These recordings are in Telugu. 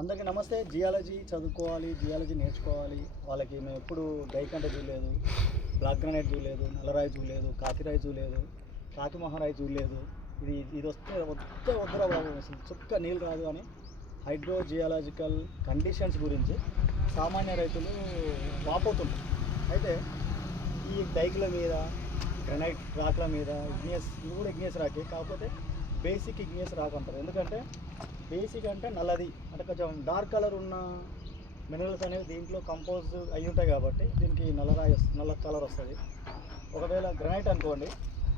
అందరికీ నమస్తే. జియాలజీ చదువుకోవాలి జియాలజీ నేర్చుకోవాలి. వాళ్ళకి మేము ఎప్పుడు గైకంట చూడలేదు బ్లాక్ గ్రానైట్ చూడలేదు నల్లరాయి చూడలేదు కాకిరాయి చూడలేదు కాకి మహారాయి చూడలేదు. ఇది ఇది వస్తే వస్తే వద్దరా బాబు. అసలు చుక్క నీళ్ళు రాదు అని హైడ్రో జియాలజికల్ కండిషన్స్ గురించి సామాన్య రైతులు వాపోతున్నారు అయితే ఈ డైకుల మీద గ్రనైట్ రాక్ల మీద ఇగ్నియస్ ఇది కూడా ఇగ్నియస్ రాకే. కాకపోతే బేసిక్ ఇగ్నియస్ రాక్ అంటారు ఎందుకంటే బేసిక్ అంటే నల్లది. అంటే కొంచెం డార్క్ కలర్ ఉన్న మినరల్స్ అనేవి దీంట్లో కంపోజ్ అయి ఉంటాయి కాబట్టి దీనికి నల్లరాయి వస్తుంది నల్ల కలర్ వస్తుంది. ఒకవేళ గ్రనైట్ అనుకోండి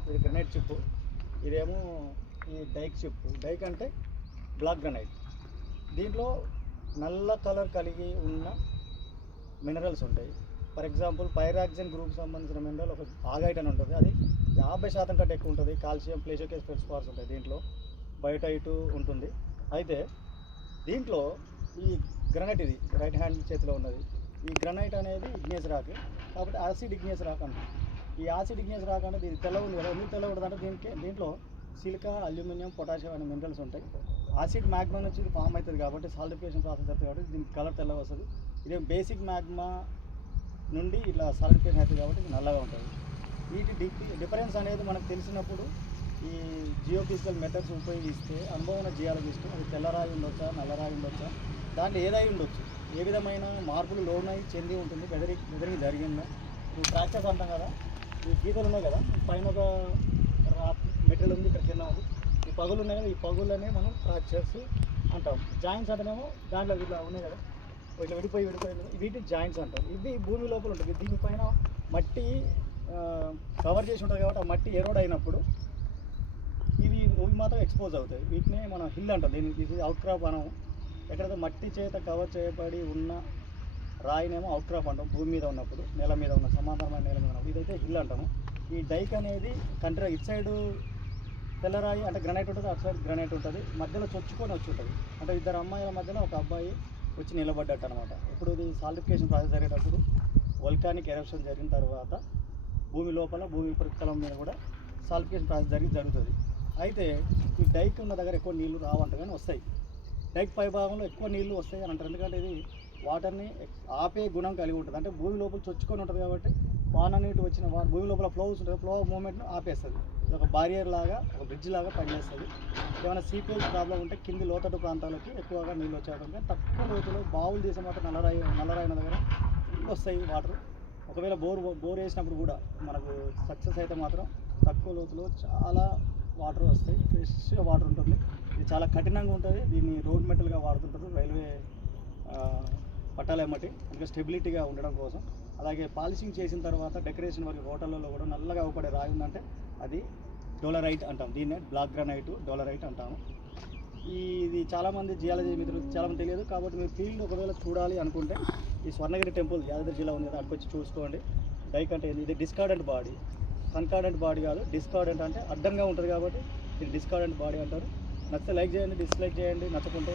ఇది గ్రనైట్ చిప్పు. ఇదేమో ఈ డైక్ చిప్పు. డైక్ అంటే బ్లాక్ గ్రనైట్. దీంట్లో నల్ల కలర్ కలిగి ఉన్న మినరల్స్ ఉంటాయి. ఫర్ ఎగ్జాంపుల్ పైరాక్సిన్ గ్రూప్ సంబంధించిన మినరల్ ఒక ఆగైట్ అని ఉంటుంది. అది యాభై శాతం కంటే ఎక్కువ ఉంటుంది. కాల్షియం ప్లేషోకేస్ ఫెల్స్పార్స్ ఉంటాయి దీంట్లో. బయట ఇటు ఉంటుంది. అయితే దీంట్లో ఈ గ్రనైట్ ఇది రైట్ హ్యాండ్ చేతిలో ఉన్నది. ఈ గ్రనైట్ అనేది ఇగ్నేస్ రాక్ కాబట్టి యాసిడ్ ఇగ్నేస్ రాక్ అంటారు ఈ యాసిడ్ ఇగ్నేస్ రాక్ అంటే దీని తెల్ల ఉంది కదా ఎందుకు తెల్ల ఉంటుంది అంటే దీనికి దీంట్లో సిలికా అల్యూమినియం పొటాషియం అనే మినరల్స్ ఉంటాయి. యాసిడ్ మ్యాగ్మా నుంచి ఇది ఫామ్ అవుతుంది కాబట్టి సాలిడిఫికేషన్ ప్రాసెస్ అవుతుంది కాబట్టి దీనికి కలర్ తెల్లగా వస్తుంది. ఇదే బేసిక్ మ్యాగ్మా నుండి ఇట్లా సాలిడిఫికేషన్ అవుతుంది కాబట్టి ఇది నల్లగా ఉంటుంది. వీటి డిఫరెన్స్ అనేది మనకు తెలిసినప్పుడు ఈ జియోఫిజికల్ మెథడ్స్ ఉపయోగిస్తే అనుభవం ఉన్న జియాలజిస్ట్ అది తెల్లరాయి ఉండొచ్చా నల్లరాయి ఉండొచ్చా దాంట్లో ఏదై ఉండొచ్చు. ఏ విధమైన మార్పులు లోనై చెంది ఉంటుంది బెదరి బెదరికి జరిగిందా? ఈ ఫ్రాక్చర్స్ అంటాం కదా ఈ గీతలు ఉన్నాయి కదా పైన ఒక మెటీరియల్ ఉంది ఇక్కడ కింద ఉంది. ఈ పగులు ఉన్నాయి కదా ఈ పగులనే మనం ఫ్రాక్చర్స్ అంటాం. జాయింట్స్ అంటేనేమో దాంట్లో ఇట్లా ఉన్నాయి కదా ఇట్లా విడిపోయి విడిపోయి వీటి జాయింట్స్ అంటారు ఇది భూమి లోపల ఉంటుంది దీనిపైన మట్టి కవర్ చేసి ఉంటుంది కాబట్టి ఆ మట్టి ఎరోడ్ అయినప్పుడు ఇవి ఇవి మాత్రం ఎక్స్పోజ్ అవుతాయి. వీటిని మనం హిల్ అంటాం దీనికి ఇది అవుట్క్రాప్ అనం ఎక్కడైతే మట్టి చేత కవర్ చేయబడి ఉన్న రాయినేమో అవుట్క్రాప్ అంటాం. భూమి మీద ఉన్నప్పుడు నేల మీద ఉన్న సమాంతరమైన నేల మీద ఉన్నప్పుడు. ఇదైతే హిల్ అంటాము. ఈ డైక్ అనేది కంట్రీ ఇటు సైడు తెల్లరాయి అంటే గ్రనైట్ ఉంటుంది అటు సైడ్ గ్రనైట్ ఉంటుంది. మధ్యలో చొచ్చుకొని వచ్చి ఉంటుంది. అంటే ఇద్దరు అమ్మాయిల మధ్యలో ఒక అబ్బాయి వచ్చి నిలబడ్డట్టు అనమాట ఇప్పుడు ఇది సాలిఫికేషన్ ప్రాసెస్ జరిగేటప్పుడు వల్కానిక్ ఎరప్షన్ జరిగిన తర్వాత భూమి లోపల భూమి ఉపరితలం మీద కూడా సాలిఫికేషన్ ప్రాసెస్ జరిగి జరుగుతుంది. అయితే ఈ డైక్ ఉన్న దగ్గర ఎక్కువ నీళ్ళు రావంట కానీ వస్తాయి. డైక్ పై భాగంలో ఎక్కువ నీళ్ళు వస్తాయి అని అంటారు. ఎందుకంటే ఇది వాటర్ని ఆపే గుణం కలిగి ఉంటుంది. అంటే భూమి లోపల చొచ్చుకొని ఉంటుంది కాబట్టి వాన నీటి వచ్చిన వా భూమి లోపల ఫ్లోస్ ఉంటుంది ఫ్లో మూమెంట్ను ఆపేస్తుంది. ఇది ఒక బారియర్ లాగా ఒక బ్రిడ్జ్ లాగా పనిచేస్తుంది. ఏమైనా సీపేజ్ ప్రాబ్లం ఉంటే కింది లోతట్టు ప్రాంతాలకి ఎక్కువగా నీళ్ళు వచ్చేయడం కానీ తక్కువ లోతులో బావులు తీసే మాత్రం నల్లరాయి నల్లరాయిన దగ్గర నీళ్ళు వస్తాయి వాటర్ ఒకవేళ బోర్ బోర్ వేసినప్పుడు కూడా మనకు సక్సెస్ అయితే మాత్రం తక్కువ లోతులో చాలా వాటర్ వస్తాయి ఫ్రెష్గా వాటర్ ఉంటుంది. ఇది చాలా కఠినంగా ఉంటుంది. దీన్ని రోడ్ మెటల్గా వాడుతుంటారు రైల్వే పట్టాలు ఎమ్మటి ఇంకా స్టెబిలిటీగా ఉండడం కోసం. అలాగే పాలిషింగ్ చేసిన తర్వాత డెకరేషన్ వరకు హోటళ్ళలో కూడా నల్లగా అవపడే రాయి ఉందంటే అది డోలరైట్ అంటాం. దీన్నే బ్లాక్ గ్రానైట్ డోలరైట్ అంటాము. ఈ ఇది చాలామంది జియాలజీ మిత్రులు చాలామంది తెలియదు. కాబట్టి మీరు ఫీల్డ్ ఒకవేళ చూడాలి అనుకుంటే ఈ స్వర్ణగిరి టెంపుల్ యాదగిరి జిల్లా ఉంది కదా అక్కడికి వచ్చి చూసుకోండి. డైక్ అంటే ఇది డిస్కార్డెంట్ బాడీ. కన్కార్డెంట్ బాడీ కాదు డిస్కార్డెంట్ అంటే అడ్డంగా ఉంటుంది కాబట్టి ఇది డిస్కార్డెంట్ బాడీ అంటారు. నచ్చితే లైక్ చేయండి డిస్లైక్ చేయండి నచ్చకుంటే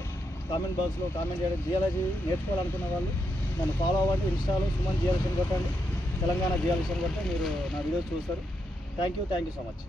కామెంట్ బాక్స్లో కామెంట్ చేయండి. జియాలజీ నేర్చుకోవాలనుకున్న వాళ్ళు నన్ను ఫాలో అవ్వండి. ఇన్స్టాలో సుమన్ జియాలజీ కొట్టండి. తెలంగాణ జియాలజీ కొట్టే మీరు నా వీడియోస్ చూస్తారు. Thank you thank you so much